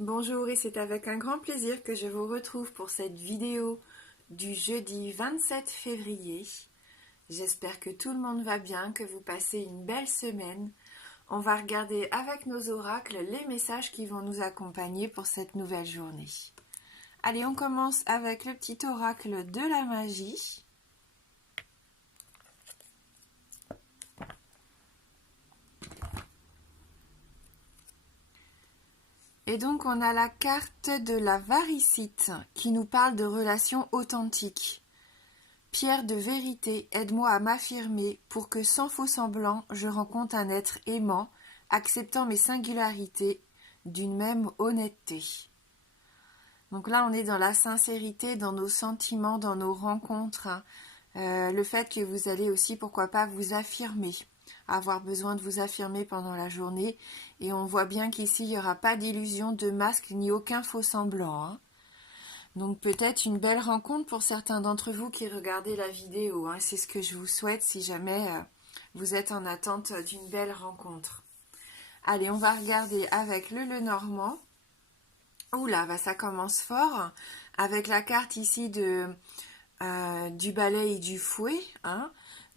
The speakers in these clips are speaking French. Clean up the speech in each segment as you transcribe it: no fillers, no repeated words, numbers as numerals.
Bonjour et c'est avec un grand plaisir que je vous retrouve pour cette vidéo du jeudi 27 février. J'espère que tout le monde va bien, que vous passez une belle semaine. On va regarder avec nos oracles les messages qui vont nous accompagner pour cette nouvelle journée. Allez, on commence avec le petit oracle de la magie. Et donc on a la carte de la varicite qui nous parle de relations authentiques. Pierre de vérité, aide-moi à m'affirmer pour que sans faux semblant je rencontre un être aimant, acceptant mes singularités d'une même honnêteté. Donc là on est dans la sincérité, dans nos sentiments, dans nos rencontres. Le fait que vous allez aussi, pourquoi pas, vous affirmer, avoir besoin de vous affirmer pendant la journée. Et on voit bien qu'ici il n'y aura pas d'illusion, de masque, ni aucun faux semblant. Donc peut-être une belle rencontre pour certains d'entre vous qui regardez la vidéo. C'est ce que je vous souhaite si jamais vous êtes en attente d'une belle rencontre. Allez, on va regarder avec le Lenormand. Oula, ça commence fort. Avec la carte ici du balai et du fouet.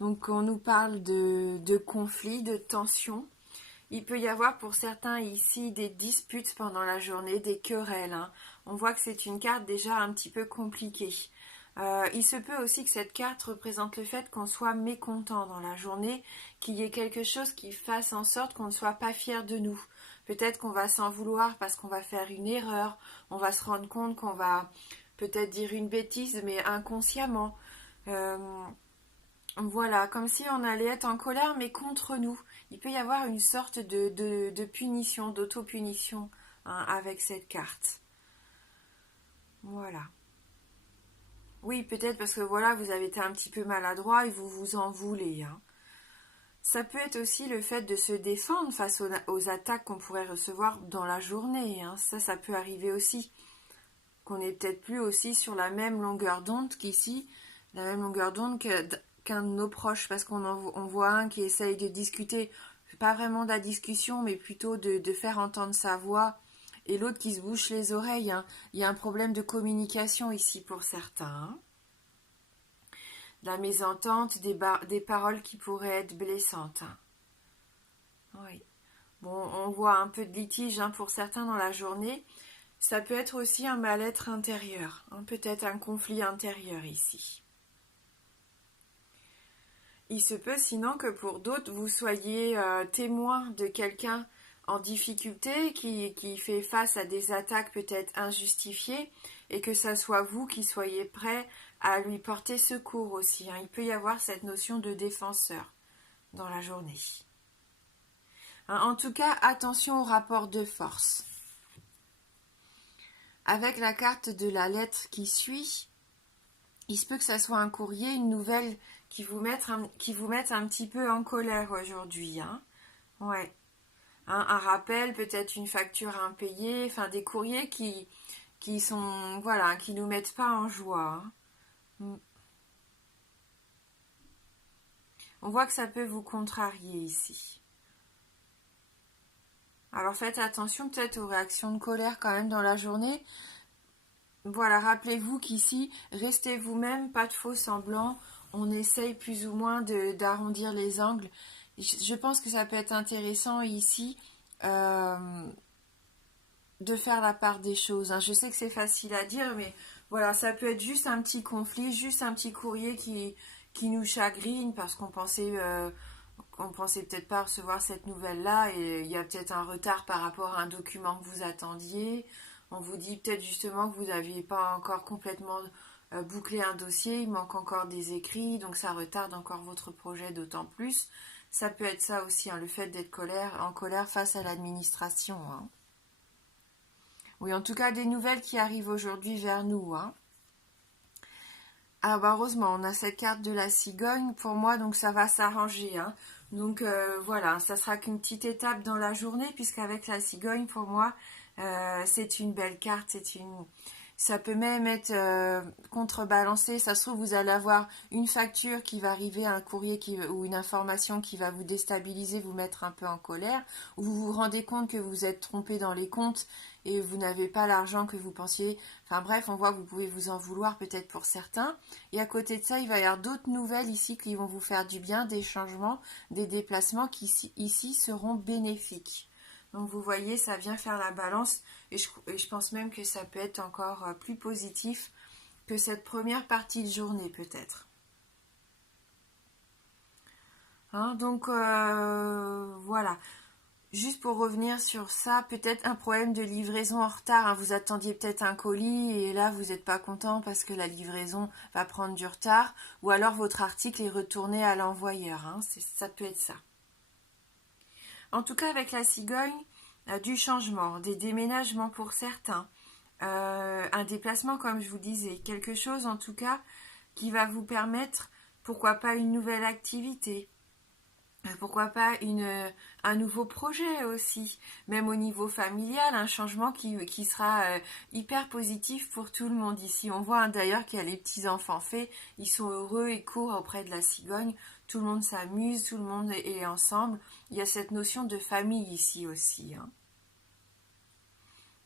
Donc on nous parle de conflits, de tensions. Il peut y avoir pour certains ici des disputes pendant la journée, des querelles. On voit que c'est une carte déjà un petit peu compliquée. Il se peut aussi que cette carte représente le fait qu'on soit mécontent dans la journée, qu'il y ait quelque chose qui fasse en sorte qu'on ne soit pas fier de nous. Peut-être qu'on va s'en vouloir parce qu'on va faire une erreur, on va se rendre compte qu'on va peut-être dire une bêtise, mais inconsciemment. Voilà, comme si on allait être en colère, mais contre nous. Il peut y avoir une sorte de punition, d'auto-punition avec cette carte. Voilà. Oui, peut-être parce que voilà, vous avez été un petit peu maladroit et vous vous en voulez. Ça peut être aussi le fait de se défendre face aux attaques qu'on pourrait recevoir dans la journée. Ça peut arriver aussi. Qu'on n'est peut-être plus aussi sur la même longueur d'onde qu'ici, la même longueur d'onde qu'un de nos proches, parce on voit un qui essaye de discuter, pas vraiment de la discussion, mais plutôt de faire entendre sa voix, et l'autre qui se bouche les oreilles. Il y a un problème de communication ici pour certains. La mésentente, des paroles qui pourraient être blessantes. Oui. Bon, on voit un peu de litige pour certains dans la journée. Ça peut être aussi un mal-être intérieur, peut-être un conflit intérieur ici. Il se peut sinon que pour d'autres, vous soyez témoin de quelqu'un en difficulté qui fait face à des attaques peut-être injustifiées et que ça soit vous qui soyez prêt à lui porter secours aussi. Il peut y avoir cette notion de défenseur dans la journée. En tout cas, attention au rapport de force. Avec la carte de la lettre qui suit, il se peut que ça soit un courrier, une nouvelle qui vous mette un petit peu en colère aujourd'hui. Ouais. Un rappel, peut-être une facture impayée, enfin des courriers qui sont, voilà, qui nous mettent pas en joie. On voit que ça peut vous contrarier ici. Alors faites attention peut-être aux réactions de colère quand même dans la journée. Voilà, rappelez-vous qu'ici, restez vous-même, pas de faux semblants. On essaye plus ou moins d'arrondir les angles. Je pense que ça peut être intéressant ici de faire la part des choses. Je sais que c'est facile à dire, mais voilà, ça peut être juste un petit conflit, juste un petit courrier qui nous chagrine parce qu'on pensait peut-être pas recevoir cette nouvelle-là et il y a peut-être un retard par rapport à un document que vous attendiez. On vous dit peut-être justement que vous n'aviez pas encore complètement bouclé un dossier, il manque encore des écrits, donc ça retarde encore votre projet d'autant plus. Ça peut être ça aussi, le fait d'être en colère face à l'administration. Oui, en tout cas, des nouvelles qui arrivent aujourd'hui vers nous. Ah heureusement, on a cette carte de la cigogne pour moi, donc ça va s'arranger. Donc voilà, ça sera qu'une petite étape dans la journée, puisqu'avec la cigogne, pour moi, c'est une belle carte, Ça peut même être contrebalancé. Ça se trouve, vous allez avoir une facture qui va arriver, un courrier ou une information qui va vous déstabiliser, vous mettre un peu en colère, ou vous vous rendez compte que vous êtes trompé dans les comptes et vous n'avez pas l'argent que vous pensiez. Enfin bref, on voit que vous pouvez vous en vouloir peut-être pour certains. Et à côté de ça, il va y avoir d'autres nouvelles ici qui vont vous faire du bien, des changements, des déplacements qui ici seront bénéfiques. Donc vous voyez, ça vient faire la balance et je pense même que ça peut être encore plus positif que cette première partie de journée peut-être. Hein, donc voilà. Juste pour revenir sur ça, peut-être un problème de livraison en retard. Hein. Vous attendiez peut-être un colis et là vous n'êtes pas content parce que la livraison va prendre du retard. Ou alors votre article est retourné à l'envoyeur. Hein. Ça peut être ça. En tout cas avec la cigogne, du changement, des déménagements pour certains, un déplacement comme je vous disais, quelque chose en tout cas qui va vous permettre, pourquoi pas une nouvelle activité, pourquoi pas un nouveau projet aussi, même au niveau familial, un changement qui sera hyper positif pour tout le monde ici. On voit d'ailleurs qu'il y a les petits-enfants faits, ils sont heureux, ils courent auprès de la cigogne, tout le monde s'amuse, tout le monde est ensemble. Il y a cette notion de famille ici aussi. Hein.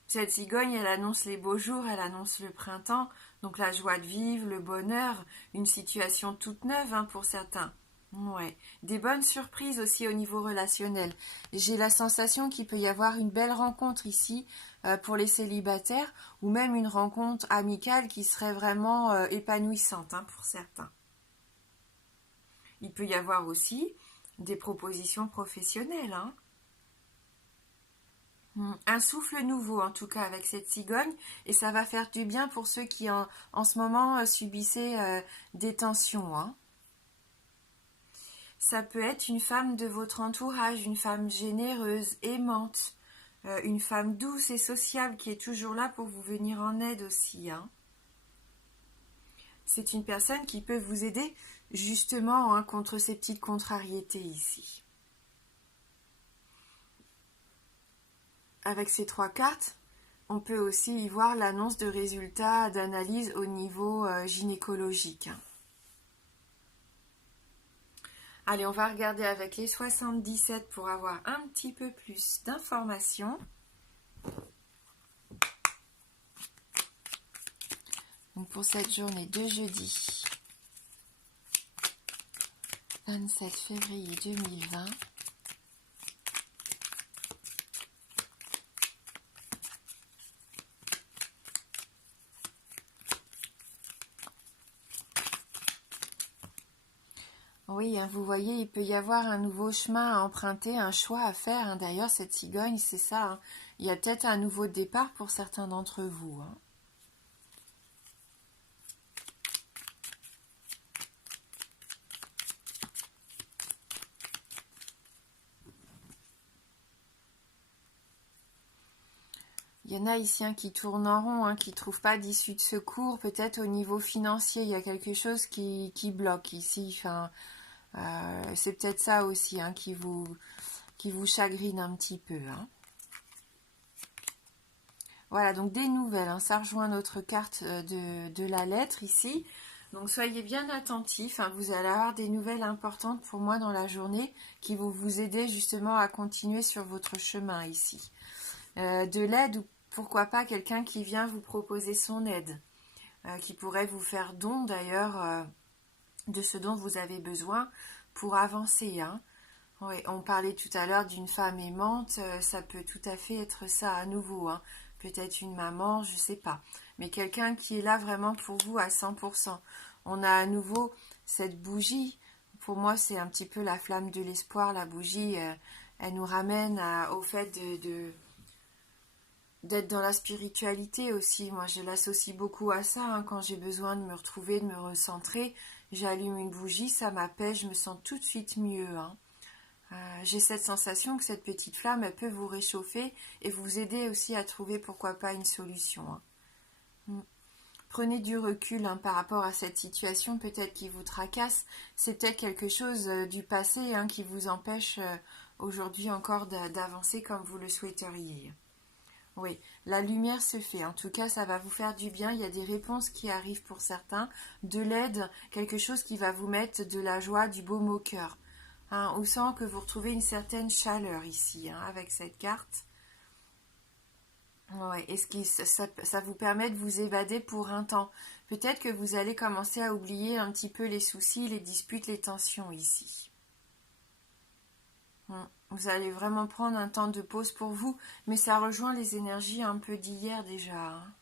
Cette cigogne, elle annonce les beaux jours, elle annonce le printemps, donc la joie de vivre, le bonheur, une situation toute neuve hein, pour certains. Ouais, des bonnes surprises aussi au niveau relationnel. J'ai la sensation qu'il peut y avoir une belle rencontre ici pour les célibataires ou même une rencontre amicale qui serait vraiment épanouissante hein, pour certains. Il peut y avoir aussi des propositions professionnelles. Hein. Un souffle nouveau en tout cas avec cette cigogne et ça va faire du bien pour ceux qui en ce moment subissaient des tensions. Hein. Ça peut être une femme de votre entourage, une femme généreuse, aimante, une femme douce et sociable qui est toujours là pour vous venir en aide aussi. Hein. C'est une personne qui peut vous aider justement hein, contre ces petites contrariétés ici. Avec ces trois cartes, on peut aussi y voir l'annonce de résultats d'analyse au niveau gynécologique. Allez, on va regarder avec les 77 pour avoir un petit peu plus d'informations. Donc pour cette journée de jeudi 27 février 2020. Oui, hein, vous voyez, il peut y avoir un nouveau chemin à emprunter, un choix à faire. Hein. D'ailleurs, cette cigogne, c'est ça. Hein. Il y a peut-être un nouveau départ pour certains d'entre vous. Hein. Il y en a ici hein, qui tournent en rond, hein, qui ne trouvent pas d'issue de secours. Peut-être au niveau financier, il y a quelque chose qui bloque ici. Enfin, c'est peut-être ça aussi hein, qui vous chagrine un petit peu. Hein. Voilà, donc des nouvelles. Hein, ça rejoint notre carte de la lettre ici. Donc soyez bien attentifs. Hein, vous allez avoir des nouvelles importantes pour moi dans la journée qui vont vous aider justement à continuer sur votre chemin ici. De l'aide ou pourquoi pas quelqu'un qui vient vous proposer son aide, qui pourrait vous faire don d'ailleurs de ce dont vous avez besoin pour avancer. Hein. Oui, on parlait tout à l'heure d'une femme aimante, ça peut tout à fait être ça à nouveau. Hein. Peut-être une maman, je ne sais pas. Mais quelqu'un qui est là vraiment pour vous à 100%. On a à nouveau cette bougie. Pour moi, c'est un petit peu la flamme de l'espoir. La bougie, elle nous ramène au fait d'être dans la spiritualité aussi. Moi, je l'associe beaucoup à ça. Hein. Quand j'ai besoin de me retrouver, de me recentrer, j'allume une bougie, ça m'apaise, je me sens tout de suite mieux. Hein. J'ai cette sensation que cette petite flamme, elle peut vous réchauffer et vous aider aussi à trouver, pourquoi pas, une solution. Hein. Prenez du recul hein, par rapport à cette situation, peut-être qui vous tracasse. C'est peut-être quelque chose du passé hein, qui vous empêche aujourd'hui encore d'avancer comme vous le souhaiteriez. Oui, la lumière se fait. En tout cas, ça va vous faire du bien. Il y a des réponses qui arrivent pour certains, de l'aide, quelque chose qui va vous mettre de la joie, du baume au cœur. Hein, on sent que vous retrouvez une certaine chaleur ici, hein, avec cette carte. Ouais, et ça vous permet de vous évader pour un temps. Peut-être que vous allez commencer à oublier un petit peu les soucis, les disputes, les tensions ici. Vous allez vraiment prendre un temps de pause pour vous, mais ça rejoint les énergies un peu d'hier déjà. Hein.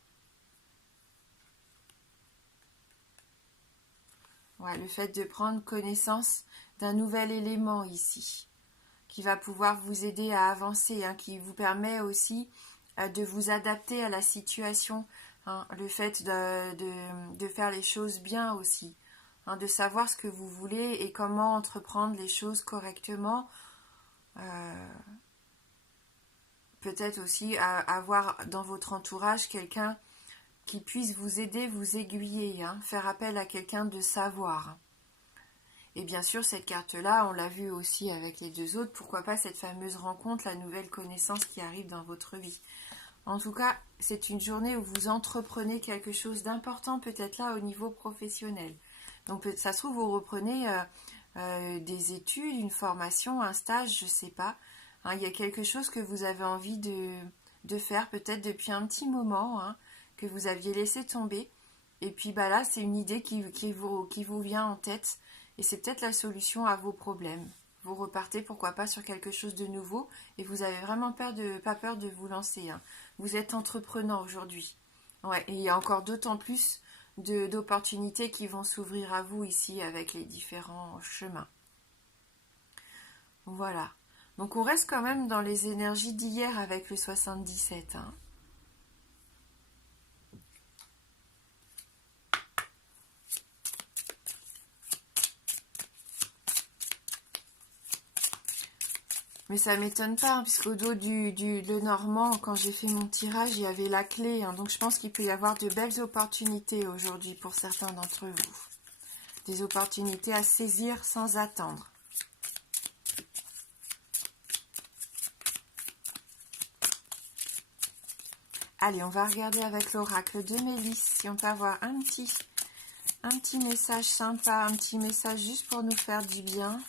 Ouais, le fait de prendre connaissance d'un nouvel élément ici, qui va pouvoir vous aider à avancer, hein, qui vous permet aussi de vous adapter à la situation, hein, le fait de faire les choses bien aussi, hein, de savoir ce que vous voulez et comment entreprendre les choses correctement. Peut-être aussi avoir dans votre entourage quelqu'un qui puisse vous aider, vous aiguiller, hein, faire appel à quelqu'un de savoir. Et bien sûr, cette carte-là, on l'a vu aussi avec les deux autres, pourquoi pas cette fameuse rencontre, la nouvelle connaissance qui arrive dans votre vie. En tout cas, c'est une journée où vous entreprenez quelque chose d'important, peut-être là au niveau professionnel. Donc ça se trouve, vous reprenez des études, une formation, un stage, je ne sais pas. Hein, il y a quelque chose que vous avez envie de faire, peut-être depuis un petit moment, hein, que vous aviez laissé tomber. Et puis bah là, c'est une idée qui vous vient en tête. Et c'est peut-être la solution à vos problèmes. Vous repartez, pourquoi pas, sur quelque chose de nouveau. Et vous avez vraiment pas peur de vous lancer. Hein. Vous êtes entreprenant aujourd'hui. Ouais, et il y a encore d'autant plus d'opportunités qui vont s'ouvrir à vous ici avec les différents chemins. Voilà. Donc on reste quand même dans les énergies d'hier avec le 77. Hein. Mais ça m'étonne pas, hein, puisqu'au dos le Normand, quand j'ai fait mon tirage, il y avait la clé. Hein, donc je pense qu'il peut y avoir de belles opportunités aujourd'hui pour certains d'entre vous. Des opportunités à saisir sans attendre. Allez, on va regarder avec l'oracle de Mélisse si on peut avoir un petit message sympa, un petit message juste pour nous faire du bien.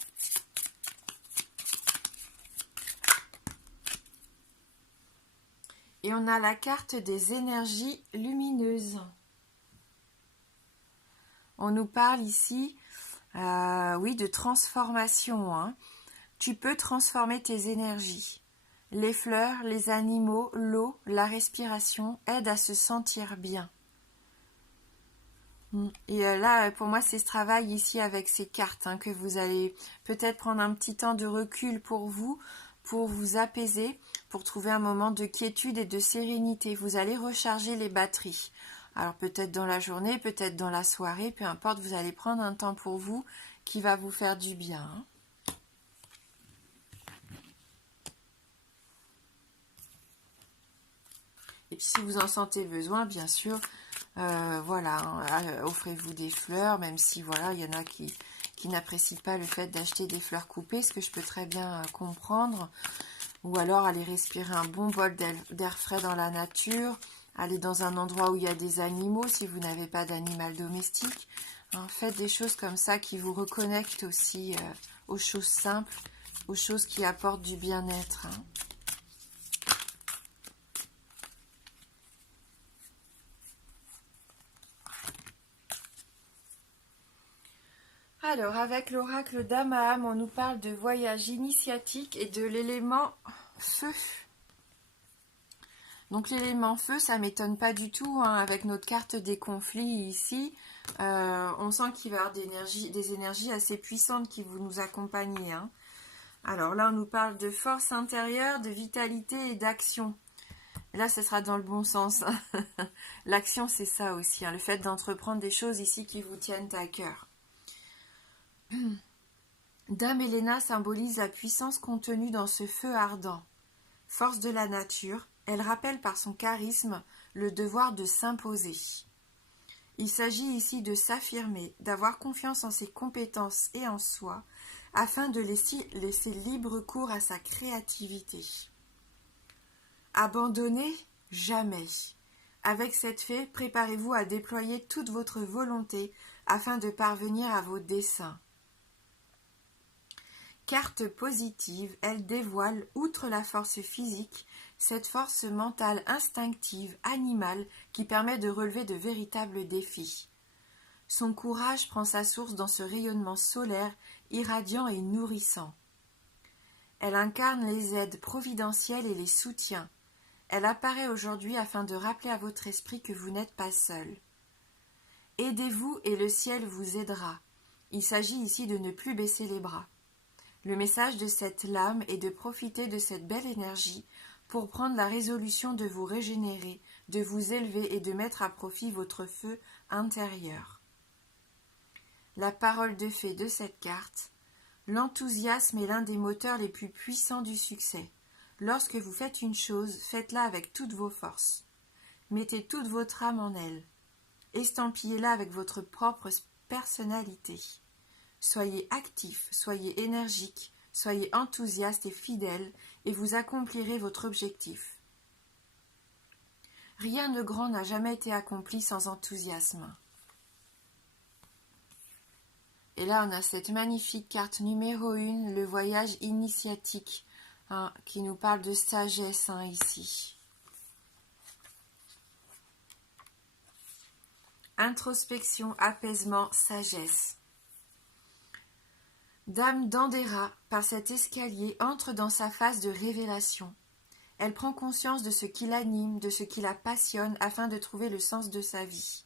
Et on a la carte des énergies lumineuses. On nous parle ici, oui, de transformation. Hein. Tu peux transformer tes énergies. Les fleurs, les animaux, l'eau, la respiration aident à se sentir bien. Et là, pour moi, c'est ce travail ici avec ces cartes, hein, que vous allez peut-être prendre un petit temps de recul pour vous apaiser, pour trouver un moment de quiétude et de sérénité. Vous allez recharger les batteries. Alors peut-être dans la journée, peut-être dans la soirée, peu importe, vous allez prendre un temps pour vous qui va vous faire du bien. Hein. Et puis si vous en sentez besoin, bien sûr, voilà, hein, offrez-vous des fleurs, même si voilà, il y en a qui n'apprécient pas le fait d'acheter des fleurs coupées, ce que je peux très bien comprendre. Ou alors aller respirer un bon bol d'air frais dans la nature, aller dans un endroit où il y a des animaux si vous n'avez pas d'animal domestique. Hein, faites des choses comme ça qui vous reconnectent aussi aux choses simples, aux choses qui apportent du bien-être. Hein. Alors, avec l'oracle d'Amaham, on nous parle de voyage initiatique et de l'élément feu. Donc l'élément feu, ça ne m'étonne pas du tout, hein, avec notre carte des conflits ici. On sent qu'il va y avoir des énergies assez puissantes qui vont nous accompagner. Hein. Alors là, on nous parle de force intérieure, de vitalité et d'action. Là, ce sera dans le bon sens. L'action, c'est ça aussi, hein, le fait d'entreprendre des choses ici qui vous tiennent à cœur. Dame Helena symbolise la puissance contenue dans ce feu ardent. Force de la nature, elle rappelle par son charisme le devoir de s'imposer. Il s'agit ici de s'affirmer, d'avoir confiance en ses compétences et en soi, afin de laisser libre cours à sa créativité. Abandonner Jamais. Avec cette fée, préparez-vous à déployer toute votre volonté afin de parvenir à vos desseins. Carte positive, elle dévoile, outre la force physique, cette force mentale instinctive, animale, qui permet de relever de véritables défis. Son courage prend sa source dans ce rayonnement solaire, irradiant et nourrissant. Elle incarne les aides providentielles et les soutiens. Elle apparaît aujourd'hui afin de rappeler à votre esprit que vous n'êtes pas seul. Aidez-vous et le ciel vous aidera. Il s'agit ici de ne plus baisser les bras. Le message de cette lame est de profiter de cette belle énergie pour prendre la résolution de vous régénérer, de vous élever et de mettre à profit votre feu intérieur. La parole de fée de cette carte. L'enthousiasme est l'un des moteurs les plus puissants du succès. Lorsque vous faites une chose, faites-la avec toutes vos forces. Mettez toute votre âme en elle. Estampillez-la avec votre propre personnalité. Soyez actif, soyez énergique, soyez enthousiaste et fidèle, et vous accomplirez votre objectif. Rien de grand n'a jamais été accompli sans enthousiasme. Et là, on a cette magnifique carte numéro 1, le voyage initiatique, qui nous parle de sagesse ici. Introspection, apaisement, sagesse. Dame d'Andera, par cet escalier, entre dans sa phase de révélation. Elle prend conscience de ce qui l'anime, de ce qui la passionne, afin de trouver le sens de sa vie.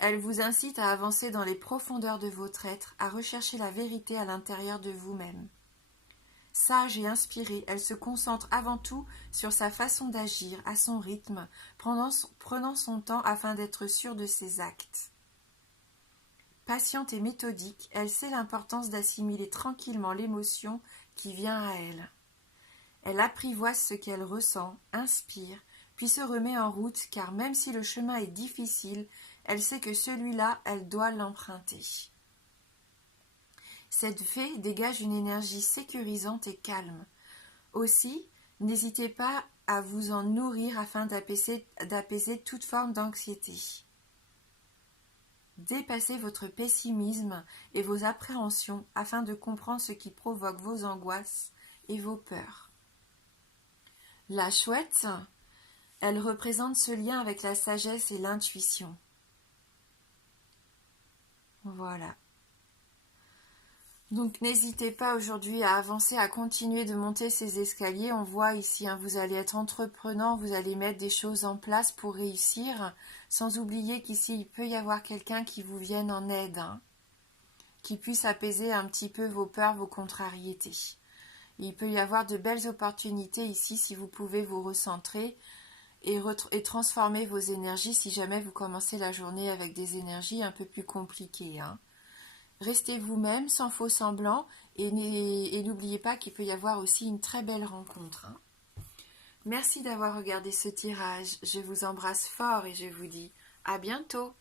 Elle vous incite à avancer dans les profondeurs de votre être, à rechercher la vérité à l'intérieur de vous-même. Sage et inspirée, elle se concentre avant tout sur sa façon d'agir, à son rythme, prenant son temps afin d'être sûre de ses actes. Patiente et méthodique, elle sait l'importance d'assimiler tranquillement l'émotion qui vient à elle. Elle apprivoise ce qu'elle ressent, inspire, puis se remet en route, car même si le chemin est difficile, elle sait que celui-là, elle doit l'emprunter. Cette fée dégage une énergie sécurisante et calme. Aussi, n'hésitez pas à vous en nourrir afin d'apaiser toute forme d'anxiété. Dépassez votre pessimisme et vos appréhensions afin de comprendre ce qui provoque vos angoisses et vos peurs. La chouette, elle représente ce lien avec la sagesse et l'intuition. Voilà. Donc n'hésitez pas aujourd'hui à avancer, à continuer de monter ces escaliers. On voit ici, vous allez être entreprenant, vous allez mettre des choses en place pour réussir, sans oublier qu'ici il peut y avoir quelqu'un qui vous vienne en aide, qui puisse apaiser un petit peu vos peurs, vos contrariétés. Il peut y avoir de belles opportunités ici si vous pouvez vous recentrer et transformer vos énergies si jamais vous commencez la journée avec des énergies un peu plus compliquées. Restez vous-même, sans faux semblant, et n'oubliez pas qu'il peut y avoir aussi une très belle rencontre. Merci d'avoir regardé ce tirage. Je vous embrasse fort et je vous dis à bientôt.